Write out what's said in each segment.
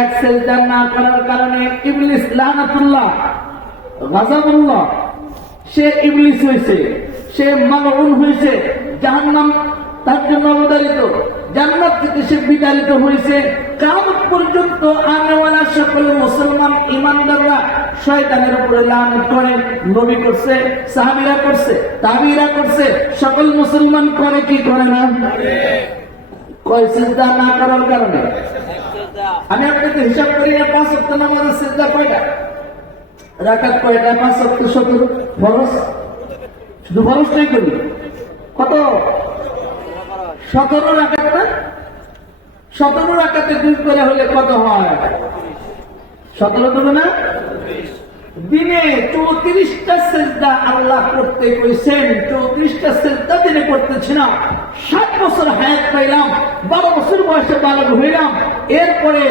এক সেজদা না করার কারণে ইবলিস লানাতুল্লাহ গাযাবুল্লাহ সে ইবলিস হয়েছে, সে মালউন হয়েছে, জাহান্নাম তার জন্য অবধারিত, জান্নাত থেকে সে বিতাড়িত হয়েছে। কিয়ামত পর্যন্ত আনেওয়ালা সকল মুসলমান ইমানদাররা শয়তানের উপরে লানত করে। নবী করছে, সাহাবীরা করছে, তাবিঈরা করছে, সকল মুসলমান করে কি করে না? কয় সিজদা না করার কারণে। আমি আপনাকে হিসাব করি না, 5 ওয়াক্ত নামাজের সিজদা কয়টা, রাকাত কয়টা? 5 ওয়াক্ত 17 ফরজ, শুধু ফরজটাই করি। কত? 17 রাকাত না? 17 রাকাতে 2 করে হলে কত হয়? 17 দেবে না? দিনে 34টা সিজদা আল্লাহ করতে কইছেন। 34টা সিজদা দিনে করতেছি না। 7 বছর হায়াত পাইলাম, 12 বছর বয়সে বালক হইলাম, এরপরে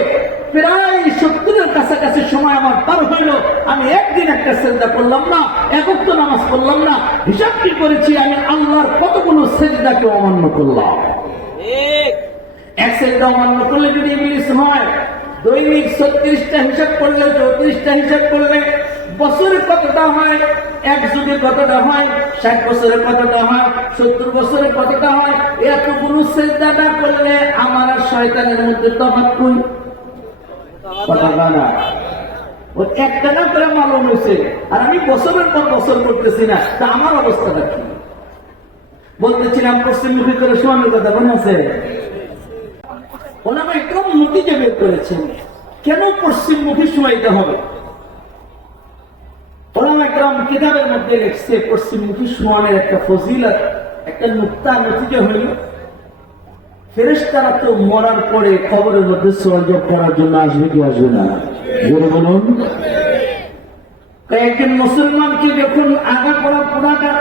প্রায় 70-এর কাছাকাছি সময় আমার পার হইল, আমি একদিন একটা সিজদা করলাম না, এক ওয়াক্ত নামাজ পড়লাম না। হিসাব কি করেছি? আমি আল্লাহর কতগুলো সিজদাকে অমান্য করলাম। এক সিজদা অমান্য করলে যদি ইবলিস হয়, দৈনিক 36টা হিসাব করলে, 34টা হিসাব করলে বছরে কতটা হয়? 1 যুগে কতটা হয়? 60 বছরে কতটা হয়? 70 বছরে কতটা হয়? এতগুলো সিজদা না করলে আমার আর শয়তানের মধ্যে তফাৎ কই? কথা না, ও একটা না করে মালুম হয়েছে, আর আমি বছরের পর বছর করতেছি না। তা আমার অবস্থাটা কি? বলতেছিলাম পশ্চিমমুখী করে শোয়ানোর কথা মনে আছে? ওনারা একদম নতিজা বের করেছেন, কেন পশ্চিমমুখী শোয়াইতে হবে। ওনারা একদম কিতাবের মধ্যে লিখছে পশ্চিমমুখী শোয়ানোর একটা ফজিলত, একটা নুকতা নতিজা হইল, ফেরেশতারা তো মরার পরে কবরের মধ্যে সওয়াল-জবাব করার জন্য আসবে কি আসবে না? বলুন। একজন মুসলমানকে যখন আগা করা পুরাটা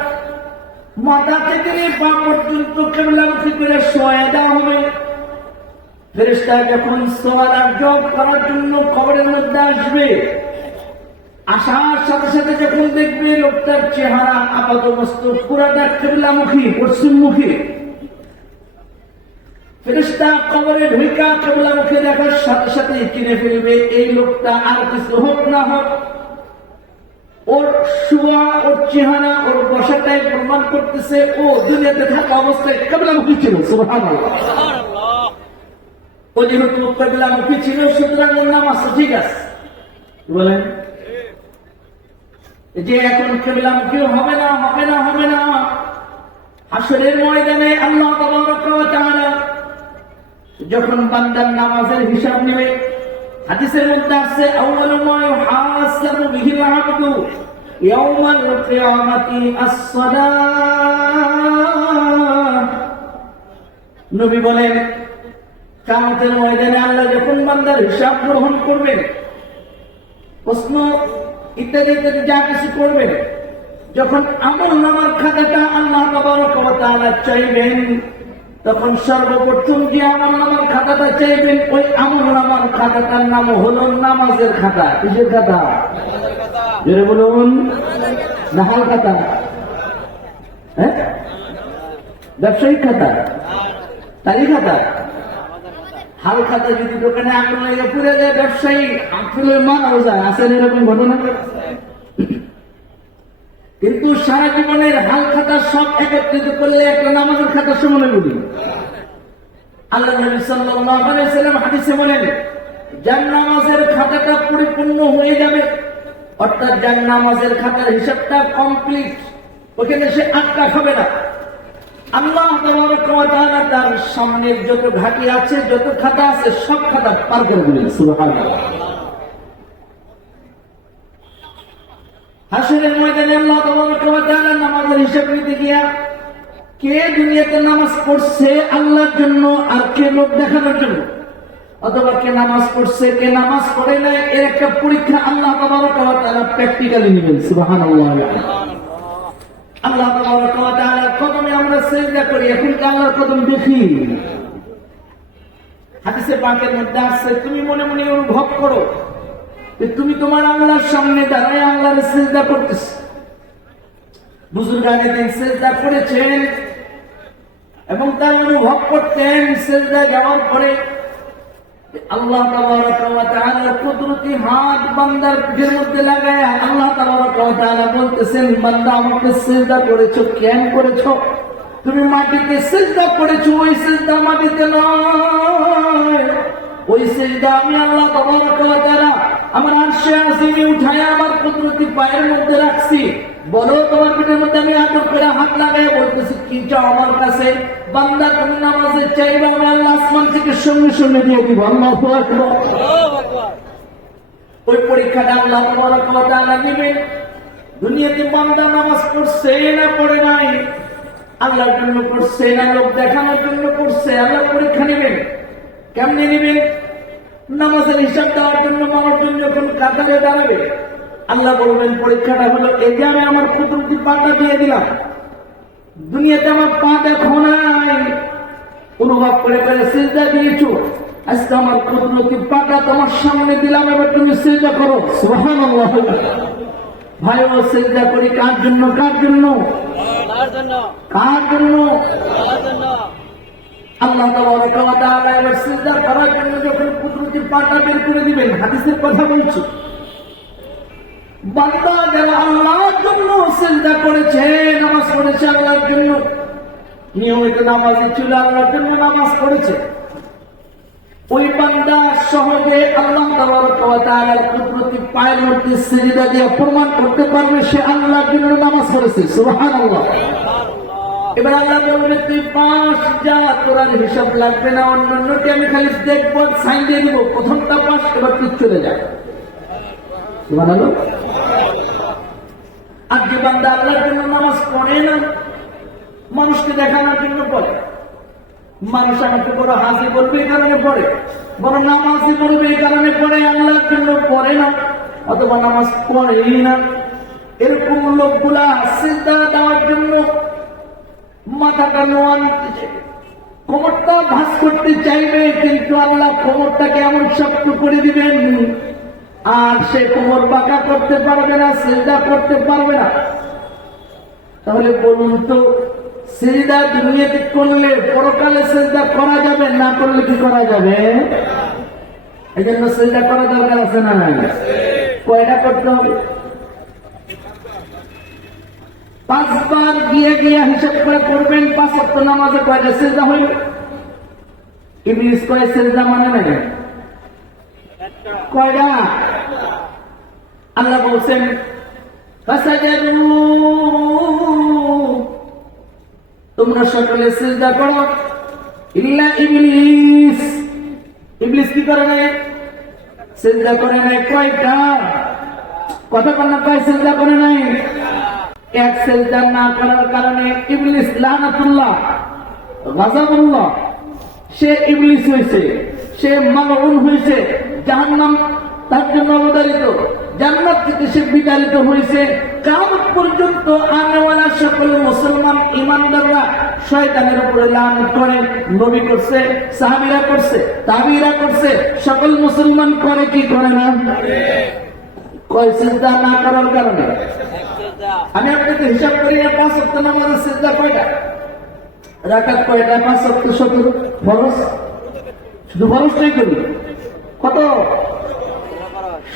মাথা থেকে পা পর্যন্ত কিবলামুখী করে শোয়া দেওয়া হবে, ফেরেশতা যখন সওয়াল আর জবাব করার জন্য কবরের মধ্যে আসবে, আসার সাথে সাথে যখন দেখবে লোকটার চেহারা আপাতমস্তক পুরাটা কিবলামুখী, পশ্চিমমুখী, ফেরেশতা কবরে ঢুকা কিবলামুখী দেখার সাথে সাথে চিনে ফেলবে এই লোকটা আর কিছু হোক না হোক, ওর শোয়া, ওর চেহারা, ওর বসাটাই প্রমাণ করতেছে ও দুনিয়াতে থাকা অবস্থায় কিবলামুখী ছিল। সুবহানাল্লাহ। ও যেহেতু কিবলামুখী ছিল, সুতরাং ওর নামাজ ঠিক আছে। বলেন যে এখন কিবলামুখী হবে না, হবে না, হবে না। হাসরের ময়দানে আল্লাহ তাবারাকা ওয়া তাআলা যখন বান্দার নামাজের হিসাব নেবে, হাদিসের মধ্যে আছে আউয়ালু মা ইউহাসাবু বিহিল আবদু ইয়াউমাল কিয়ামাতি আস-সালাহ। নবী বলেন, কিয়ামতের ময়দানে আল্লাহ যখন বান্দার হিসাব গ্রহণ করবেন, প্রশ্ন ইত্যাদি ইত্যাদি যা কিছু করবেন, যখন আমলনামার খাতাটা আল্লাহ তাবারাকা ওয়া তাআলা চাইবেন, তখন সর্বপ্রথম যে আমলনামার খাতাটা চাইবেন, ওই আমলনামার খাতাটার নাম হলো নামাজের খাতা। কিসের খাতা? জোরে বলুন। না হাল খাতা? হ্যাঁ, ব্যবসায়িক খাতা, তারিখ খাতা। হাল খাতা যদি দোকানে আগুন লেগে পুড়ে যায়, ব্যবসায়ী আসলে মারাও যায়, আসেন এরকম ঘটনা। কিন্তু সারা জীবনের হাল খাতা সব একত্রিত করলে একটা নামাজের খাতা সমানে বলি। আল্লাহ নবী সাল্লাল্লাহু আলাইহি ওয়াসাল্লাম হাদিসে বলেন, যার নামাজের খাতাটা পরিপূর্ণ হয়ে যাবে, অর্থাৎ যার নামাজের খাতার হিসাবটা কমপ্লিট, ওখানে সে আটকা খাবে না। আল্লাহ তাবারাকা ওয়া তাআলা তার সামনের যত ঘাটি আছে, যত খাতা আছে, সব খাতা পার করে দিবেন। সুবহানাল্লাহ। হাসরের ময়দানে আল্লাহ তাবারাকা ওয়া তাআলা নামাজের হিসাব নিতে গিয়া কে দুনিয়াতে নামাজ পড়ছে আল্লাহর জন্য আর কে লোক দেখানোর জন্য, অথবা কে নামাজ পড়ছে কে নামাজ পড়ে নাই, এর একটা পরীক্ষা আল্লাহ তাবারাকা ওয়া তাআলা প্র্যাকটিক্যালি নেবেন। সুবহানাল্লাহ। আল্লাহ তাবারাকা ওয়া তাআলার কদমে আমরা সিজদা করি, এখন কি আল্লাহর কদম দেখি? হাদিসে পাকের মধ্যে আছে, তুমি মনে মনে অনুভব করো যে তুমি তোমার আল্লাহর সামনে দাঁড়ায় আল্লাহর সিজদা করতেছ। বুজুর্গানে দিন সিজদা করেছেন এবং তার অনুভব করতেন সিজদা যাওয়ার পরে আল্লাহ তাবারাক ওয়া তাআলা কুদরতি হাত বান্দার পিঠের মধ্যে লাগায় আল্লাহ তাবারাক ওয়া তাআলা বলতেছেন, বান্দা আমাকে সিজদা করেছো, কেন করেছো? তুমি মাটিতে সিজদা করেছো, ওই সিজদা মাটিতে নয়, ওই সিজদা আমি আল্লাহ তাবারাক ওয়া তাআলা আমার আরশে আজিমে উঠায় আমার কুদরতি পায়ের মধ্যে রাখছি। বলো তোমার পিঠের মধ্যে আমি আদর করে হাত লাগাই বলতেছি, কি চাও আমার কাছে? বান্দা তুমি নামাজে চাইবে, আমি আল্লাহ আসমান থেকে সঙ্গে সঙ্গে দিয়ে দিব। আল্লাহু আকবার। ওই পরীক্ষাটা আল্লাহ তাবারাক ওয়া তাআলা নেবেন। দুনিয়াতে বান্দা নামাজ পড়ছে না পড়ে নাই, আল্লাহর জন্য পড়ছে না লোক দেখানোর জন্য পড়ছে, আল্লাহ পরীক্ষা নেবেন। কেমনে নেবেন? নামাজের হিসাব দেওয়ার জন্য মানুষজন যখন কাতারে দাঁড়াবে, আল্লাহ বলবেন পরীক্ষাটা হলো এই যে আমি আমার কুদরতি পাটা দিয়ে দিলাম, দুনিয়াতে আমার পা দেখো নাই, অনুভব করে করে সিজদা দিয়েছো, আজকে আমার কুদরতি পাটা তোমার সামনে দিলাম, এবার তুমি সিজদা করো। সুবহানাল্লাহ। ভাই ও সিজদা করি কার জন্য? কার জন্য? কার জন্য? আল্লাহ তাবারাক ওয়া তাআলা এবার সিজদা করার জন্য যখন কুদরতি পাটা বের করে দিবেন, হাদিসের কথা বলছি, বান্দা যারা আল্লাহর জন্য সিজদা করেছে, নামাজ পড়েছে আল্লাহর জন্য, নিয়মিত নামাজি ছিল, আল্লাহর জন্য নামাজ পড়েছে, ওই বান্দা সহজে আল্লাহ তাবারাক ওয়া তাআলার কুদরতি পায়ের মধ্যে সিজদা দিয়ে প্রমাণ করতে পারবে সে আল্লাহর জন্য নামাজ পড়েছে। সুবহানাল্লাহ। এবার আল্লাহ বলবে তুই পাস, যা, তোর হিসাব লাগবে না, অন্যান্যকে আমি খালি দেখবো, সাইন দিয়ে দিব, প্রথমটা পাস, এবার তুই চলে যা। সুবহানাল্লাহ। আর যে বান্দা আল্লাহর জন্য নামাজ পড়ে না, মানুষকে দেখানোর জন্য পড়ে, মানুষ আমাকে বড় হাসি বলবে এই কারণে পড়ে, বড় নামাজি বলবে এই কারণে পড়ে, আল্লাহর জন্য পড়ে না অথবা নামাজ পড়েই না, এরকম লোকগুলা সিজদা দেওয়ার জন্য মাথাটা নোয়া নিতে চাইবে, কোমরটা ভাঁজ করতে চাইবে, কিন্তু আল্লাহ কোমরটাকে এমন শক্ত করে দিবেন আর সে কোমর বাঁকা করতে পারবে না, সিজদা করতে পারবে না। তাহলে বলুন তো, সিজদা দুনিয়াতে করলে পরকালে সিজদা করা যাবে, না করলে কি করা যাবে? এই জন্য সিজদা করা দরকার আছে না নাই? কয়টা করতে হবে? 5 বার গিয়ে গিয়ে হিসাব করে করবেন, 5 ওয়াক্ত নামাজে কয়টা সিজদা হইল? ইবলিস কয় সিজদা মানে নাই? কয়টা? আল্লাহ বলছেন ফাসাজাদু, তোমরা সকলে সিজদা করো ইল্লা ইবলিস। ইবলিস কি করে নাই? সিজদা করে নাই। কয়টা? কতক্ষণ না কয় সিজদা করে নাই? এক সিজদা না করার কারণে ইবলিস লানাতুল্লাহ গাযাবুল্লাহ, সে ইবলিস হয়েছে, সে মালউন হয়েছে, জাহান্নাম তার জন্য অবধারিত, জান্নাত থেকে সে বিতাড়িত হয়েছে। কিয়ামত পর্যন্ত আনেওয়ালা সকল মুসলমান ইমানদাররা শয়তানের উপরে লানত করে, নবী করছে, সাহাবীরা করছে, তাবিঈরা করছে, সকল মুসলমান করে কি করে না? কয় সিজদা না করার কারণে। আমি আপনাকে হিসাব করি না, 5 ওয়াক্ত নামাজের সিজদা কয়টা? রাকাত কয়টা? 5 ওয়াক্ত 17 ফরজ, শুধু ফরজটাই করি। কত?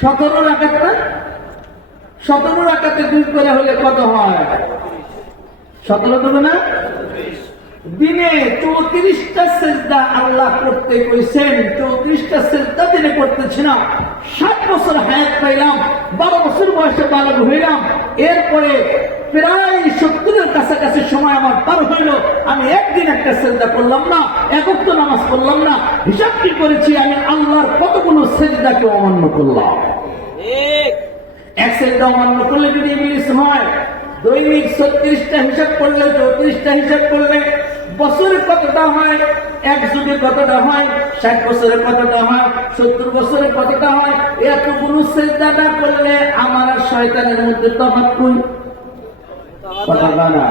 17 রাকাত না? 17 রাকাতে 2 করে হলে কত হয়? 17 দেবে না? দিনে 34টা সিজদা আল্লাহ করতে কইছেন, 34টা সিজদা দিনে করতেছি না। 60 বছর হায়াত পাইলাম, 12 বছর বয়সে বালক হইলাম, এরপরে প্রায় 70-এর কাছাকাছি সময় আমার পার হইল, আমি একদিন একটা সিজদা করলাম না, এক ওয়াক্ত নামাজ পড়লাম না। হিসাব কি করেছি? আমি আল্লাহর কতগুলো সিজদাকে অমান্য করলাম। এক সিজদা অমান্য করলে যদি ইবলিস হয়, দৈনিক 36টা হিসাব করলে, 34টা হিসাব করলে বছরে কতটা হয়? এক যুগে কতটা হয়? 60 বছরে কতটা হয়? 70 বছরে কতটা হয়? এতগুলো সিজদা না করলে আমার আর শয়তানের মধ্যে তফাৎ কই? কথা না,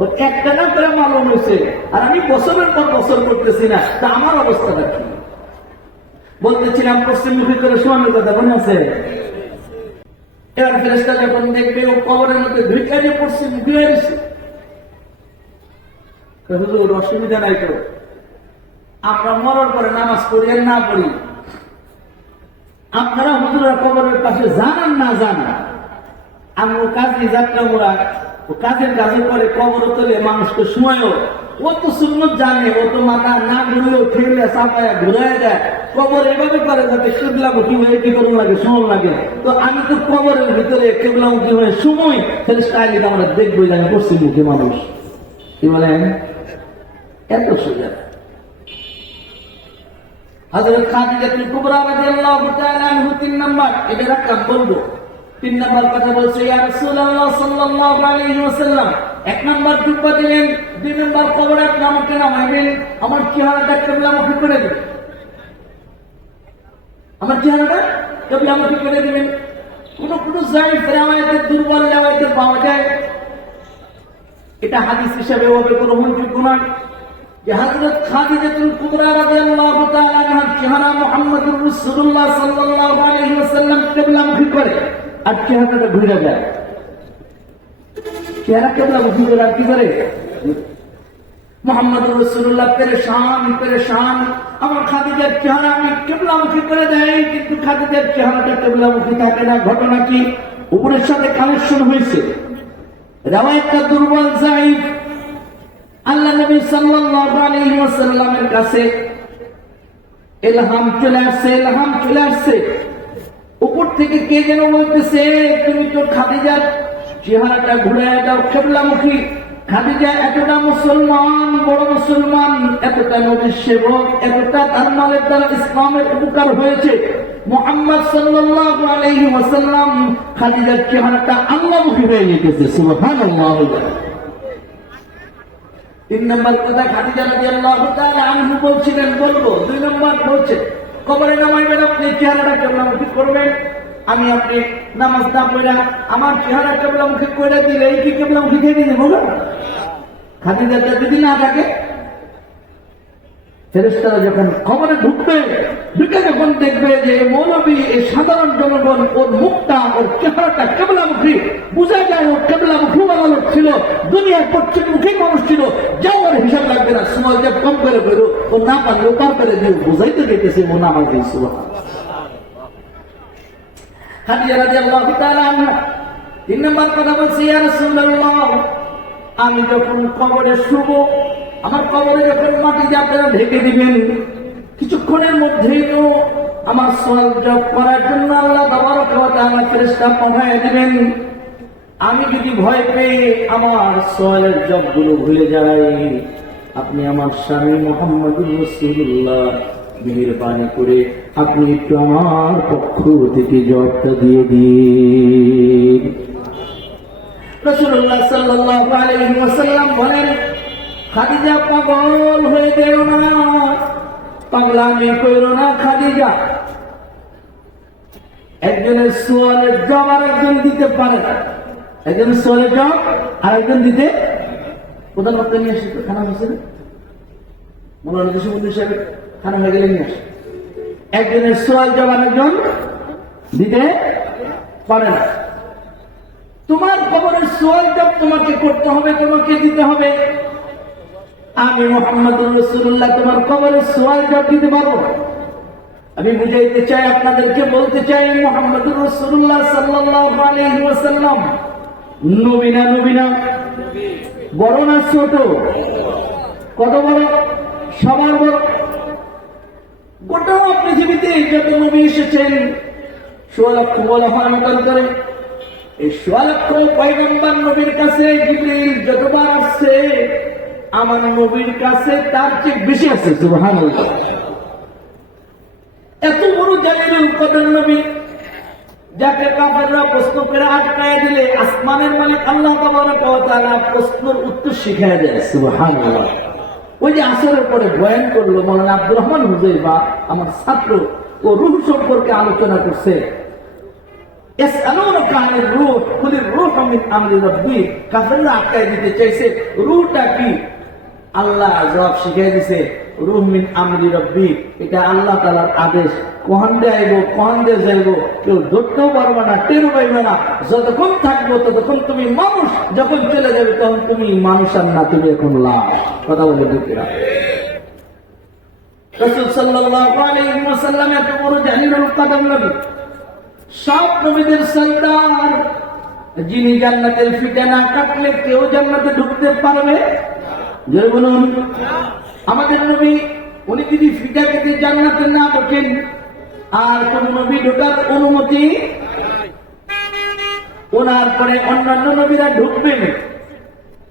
ও একটা না করে মালুম হয়েছে, আর আমি বছরের পর বছর করতেছি না, তা আমার অবস্থাটা কি? বলতেছিলাম পশ্চিমমুখী করে শোয়ানোর কথা মনে আছে? এবার ফেরেশতা যখন দেখবে ও কবরের মধ্যে ঢুকে যে পশ্চিমমুখী হয়ে গেছে, ওর অসুবিধা নাই তো, আমরা মরার পরে নামাজ পড়ি আর না পড়ি, আপনারা হুজুরের কবরের পাশে জানান না জানা, আমরা কাজে যাত্রা মোড়া ও কাজের কাজে করে কবর তোলে মানুষকে সময়ও, ও তো সুন্নত জানে, ও তো মাথা না ঘুরলেও ঠেলে চাপায় ঘুরাই দেয়, কবর এভাবে করে যাতে কেবলামুখী হয়ে কি করুন লাগে সময় লাগে। তো আমি তো কবরের ভিতরে কেবলামুখী হয়ে সময় তাহলে স্টাইলে আমরা দেখবোই জানি পশ্চিম মুখী মানুষ, কি বলেন? এত সোজা। হযরত খাদিজাতুল কুবরা রাদিয়াল্লাহু তাআলা আনহা 3 নাম্বার, এটা রাখলাম বলবো। 3 নাম্বার কথা বলছে, ইয়া রাসূলুল্লাহ সাল্লাল্লাহু আলাইহি ওয়াসাল্লাম, 1 নাম্বার টুপা দিলেন, 2 নাম্বার কবরে আপনি আমাকে নামাইবেন, আমার চেহারাটা কেবলামুখী করে দিবেন, আমার চেহারাটা কেবলামুখী করে দিবেন। কোন জায়গায় ফেরাওয়াইতে দুর্বল লেওয়াইতে পাওয়া যায়, এটা হাদিস হিসেবে হবে গ্রহণযোগ্য নয় যে হযরত খাদিজাতুল কুবরা রাদিয়াল্লাহু তাআলা আনহার চেহারা মুহাম্মদুর রাসূলুল্লাহ সাল্লাল্লাহু আলাইহি ওয়াসাল্লাম কিবলামুখী করে আর চেহারাটা ঘুরে যায়। চেহারা কিবলামুখী করে আর কি করে? মুহাম্মদুর রাসূলুল্লাহ পেরেশান, আমার খাদিজার চেহারা আমি কিবলামুখী করে দেয়, কিন্তু খাদিজার চেহারাটা কিবলামুখী থাকে না। ঘটনা কি? উপরের সাথে কানেকশন হয়েছে, রাওয়ায়াতটা দুর্বল যায়িফ। আল্লাহ নবী সাল্লাল্লাহু আলাইহি ওয়াসাল্লামের কাছে ইলহাম চলে আসছে, উপর থেকে কে যেন বলতেছে, তুমি তো খাদিজার চেহারাটা ঘুরাইয়া দাও কিবলামুখী। খাদিজা এতটা মুসলমান, বড় মুসলমান, এতটা নবীর সেবক, এতটা তার মালের দ্বারা ইসলামের উপকার হয়েছে, মুহাম্মদ সাল্লাল্লাহু আলাইহি ওয়াসাল্লাম খাদিজার চেহারাটা আল্লাহমুখী হয়ে গেছে। সুবহানাল্লাহ। 3 নম্বর কথা খাদিজা রাদিয়াল্লাহু তাআলা আনহা বলছিলেন, বলবো। 2 নম্বর বলছে, কবরে নামাইবেন আপনি চেহারাটা কেবলামুখী করবেন, আমি আপনি নামাজ না পড়া আমার চেহারা কেবলামুখী করে দিলে এই কি কেবলামুখী খেয়ে দিলে বলো? খাদিজাটা যদি না থাকে, ফেরেশতারা যখন কবরে ঢুকে যখন দেখবে যে মৌলবী এই সাধারণ জনগণ, ওর মুখটা ওর চেহারাটা কেবলামুখী, বোঝা যায় ও কেবলামুখী মানুষ ছিল, দুনিয়ার পশ্চিমমুখী মানুষ ছিল, যাও ওর হিসাব লাগবে না, সময় যে কম করে বেরো, ও না পারলে ও পার করে দিয়ে বোঝাইতে যেতেছে ও নামাজ দিয়ে। সুবহানাল্লাহ। খাদিজা রাদিয়াল্লাহু তাআলা আনহা 3 নম্বর কথা বলছি, ইয়া রাসূলুল্লাহ, আমি যখন কবরে শুব, আমার কবরে যখন মাটি দিয়ে আপনারা ঢেকে দিবেন, কিছুক্ষণের মধ্যেই তো আমার সওয়াল জবাব করার জন্য আল্লাহ তাবারক ওয়া তাআলা ফেরেশতা পাঠিয়ে দিবেন। আমি যদি ভয় পেয়ে আমার সওয়ালের জবাবগুলো ভুলে যাই, আপনি আমার স্বামী মুহাম্মদুর রাসূলুল্লাহ মেহেরবানি করে আপনি একটু আমার পক্ষ থেকে জবাবটা দিয়ে দিন। রাসূলুল্লাহ সাল্লাল্লাহু আলাইহি ওয়াসাল্লাম বলেন, খাদিজা পাগল হয়ে যেও না, পাগলামি করো না খাদিজা। একজনের সোয়ালের জবাব আর একজন দিতে পারে না, একজনের সোয়ালের জবাব আর একজন দিতে। প্রধানমন্ত্রী নিয়ে আসে খানা হয়েছে না, মৌলানা জসিমউদ্দিন সাহেব খানা হয়ে গেলে নিয়ে আসে, একজনের সোয়াল জবাব একজন দিতে পারে না। তোমার কবরের সোয়াল জবাব তোমাকে করতে হবে, তোমাকে দিতে হবে। আমি মুহাম্মদুর রাসূলুল্লাহ তোমার কবরের সোয়াল জবাব দিতে পারবো? আমি বুঝাইতে চাই, আপনাদেরকে বলতে চাই, মুহাম্মদুর রাসূলুল্লাহ সাল্লাল্লাহু আলাইহি ওয়াসাল্লাম নবী না, বড় না ছোট? কত বড়? সবার বড়। গোটা পৃথিবীতে যত নবী এসেছেন 16 লক্ষ বলা হয় মতান্তরে, এই 16 লক্ষ পয়গম্বর নবীর কাছে জিবরিল যতবার আসছে, আমার নবীর কাছে তার চেয়ে বেশি আছে। সুবহানাল্লাহ। এত বড় জালিলুল কদর নবী, যাকে কাফেররা প্রশ্ন করে আটকায় দিলে আসমানের মালিক আল্লাহ তাবারক ওয়া তাআলা প্রশ্নের উত্তর শিখিয়ে দেয়। সুবহানাল্লাহ। ওই যে আসরের পরে বয়ান করলো মাওলানা আব্দুর রহমান হুযাইফা, আমার ছাত্র, ও রূহ সম্পর্কে আলোচনা করছে। ইয়াসআলুনাকা আনির রূহ কুলির রূহু মিন আমরি রাব্বি। কাফেররা আটকায় দিতে চাইছে, রূহটা কি? আল্লাহ জবাব শিখিয়ে দিছে, রূহ মিন আমরি রাব্বি, এটা আল্লাহ তাআলার আদেশ। কখন দিয়ে আইব, কখন দিয়ে যাইব কেউ ধরতেও পারবে না, টের পাইবে না। যতক্ষণ থাকবো ততক্ষণ তুমি মানুষ, যখন চলে যাবে তখন তুমি মানুষ আর না, তুমি এখন লাশ। কথা বলে দিতে রাসূল সাল্লাল্লাহু আলাইহি ওয়াসাল্লাম এত বড় জালিলুল কদর নবী, সব নবীদের সরদার, যিনি জান্নাতের ফিতা না কাটলে কেউ জান্নাতে ঢুকতে পারবে? জয় বলুন। আমাদের নবী উনি যদি ফিতা কেটে জান্নাতে না ঢোকেন, আর কোন নবী ঢোকার অনুমতি, ওনার পরে অন্যান্য নবীরা ঢুকবেন।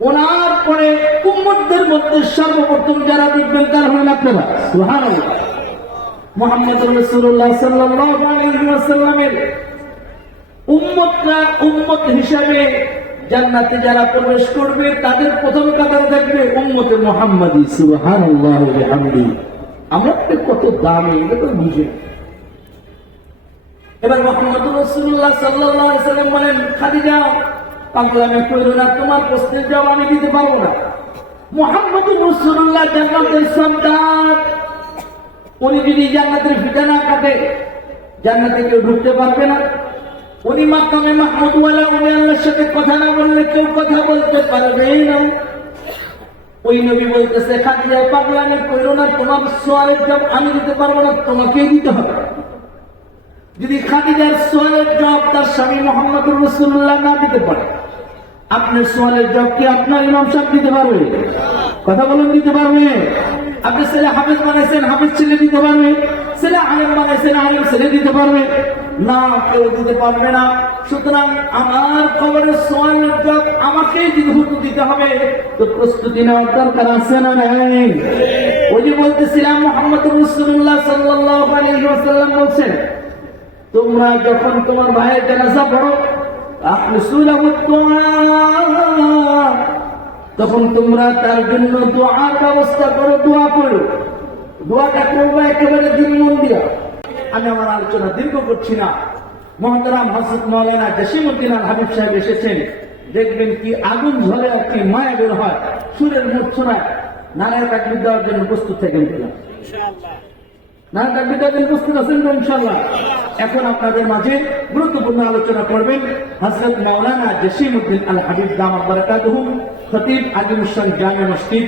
ওনার পরে উম্মতদের মধ্যে সর্বপ্রথম যারা ঢুকবেন তারা হলেন আপনারা। সুবহানাল্লাহ। মুহাম্মদ রাসূলুল্লাহ সাল্লাল্লাহু আলাইহি ওয়াসাল্লামের উম্মতরা উম্মত হিসেবে জান্নাতে যারা প্রবেশ করবে তাদের প্রথম কাতারে থাকবে উম্মতে মুহাম্মাদি। সুবহানাল্লাহ ওয়া বিহামদিহি। আমরা কত দামি এটা তো বুঝি। এবার মুহাম্মদ রাসূলুল্লাহ সাল্লাল্লাহু আলাইহি ওয়াসাল্লাম বলেন, খাদিজা পাগলামি করো না, তোমার প্রশ্নের জবাব আমি দিতে পারবো না। মুহাম্মদ রাসূলুল্লাহ জান্নাতের সন্তান, উনি যদি জান্নাতের ফিতা না কাটে জান্নাতে কেউ ঢুকতে পারবে না। উনি মাকামে মাহমুদ ওয়ালা, উনি আল্লাহর সাথে কথা না বললে কেউ কথা বলতে পারবে না। ওই নবী বলতেছে, খাদিজা পাগলামি করো না, তোমার সওয়ালের জবাব আমি দিতে পারবো না, তোমাকেই দিতে হবে। যদি খাদিজার সওয়ালের জবাব তার স্বামী মুহাম্মদ রাসূলুল্লাহ না দিতে পারে, আপনার সওয়ালের জবাব কি আপনার ইমাম সাহেব দিতে পারবে? কথা বলুন, দিতে পারবে? আপনি ছেলে হাফেজ বানাইছেন, হাফেজ ছেলে দিতে পারবে? ছেলে আলেম বানাইছেন, আলেম ছেলে দিতে পারবে না? কেউ দিতে পারবে না। সুতরাং আমার কবরের সওয়ালের জবাব আমাকেই যেহেতু দিতে হবে, তো প্রস্তুতি নেওয়ার দরকার আছে না নাই? ওই যে বলতেছিলাম, মুহাম্মদ রাসূলুল্লাহ সাল্লাল্লাহু আলাইহি ওয়াসাল্লাম বলছেন, তোমরা যখন তোমার ভাইয়ের জানাজা পড়ো, তখন তোমরা তার জন্য দোয়ার ব্যবস্থা করো, দোয়া করো। দোয়াটা করবো একেবারে দিন মন দিয়া। আমি আমার আলোচনা দীর্ঘ করছি না। মহতারাম হযরত মাওলানা জসিমউদ্দিন আল হাবিব সাহেব এসেছেন, দেখবেন কি আগুন ঝরে আর কি মায়া বের হয়, সুরের মূর্ছনায় নারায়ণ তাকবীর দেওয়ার জন্য প্রস্তুত থাকেন কিনা? নারায়ণ তাকবীর দেওয়ার জন্য প্রস্তুত আছেন তো ইনশাআল্লাহ? এখন আপনাদের মাঝে গুরুত্বপূর্ণ আলোচনা করবেন হযরত মাওলানা জসিমউদ্দিন আল হাবিব দামাত বারাকাতুহু, খতিব আজিমুস শান জামে মসজিদ